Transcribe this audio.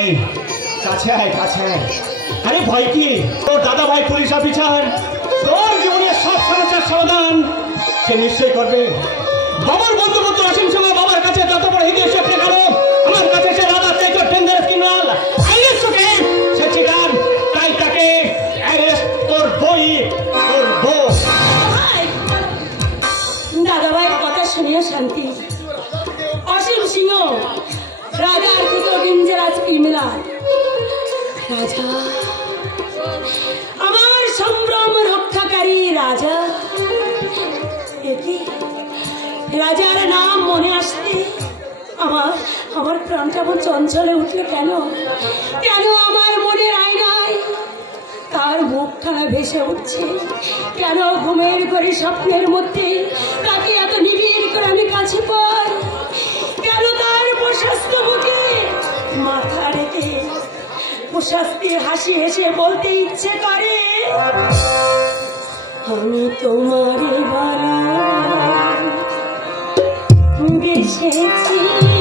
এই কাছে আয় কাছে আয়। আরে ভয় কি, তোর দাদা ভাই পুলিশ অফিসার, তোর জীবনের সব সমস্যার সমাধান সে নিশ্চয়ই করবে। বাবার বন্ধুপুত্র অসীম সিংহ বাবার কাছে যত বড় হিতে সে কেন, আমার কাছে সে রাধা থেকে dangerous criminal, is okay say chicken, তাই তাকে অ্যারেস্ট করবই করব। দাদা ভাইয়ের কথা শুনিয়ে শান্তি। অসীম সিংহ রাজার থেকে ডেঞ্জারাস ক্রিমিনাল। রাজা আমার সম্ভ্রম রক্ষাকারী রাজা। রাজার নাম মনে আসতে আমার প্রাণটা আমার চঞ্চলে উঠলে কেন কেন আমার মনের আয়নায় তার মুখখানা ভেসে উঠছে কেন? ঘুমের ঘরে স্বপ্নের মধ্যে তাকে এত নিবিড় করে আমি কাছে পাই কেন? তার প্রশস্ত মুখে মাথা রেখে প্রশস্তির হাসি হেসে বলতে ইচ্ছে করে, আমি তোমারে ভালোবেসেছি।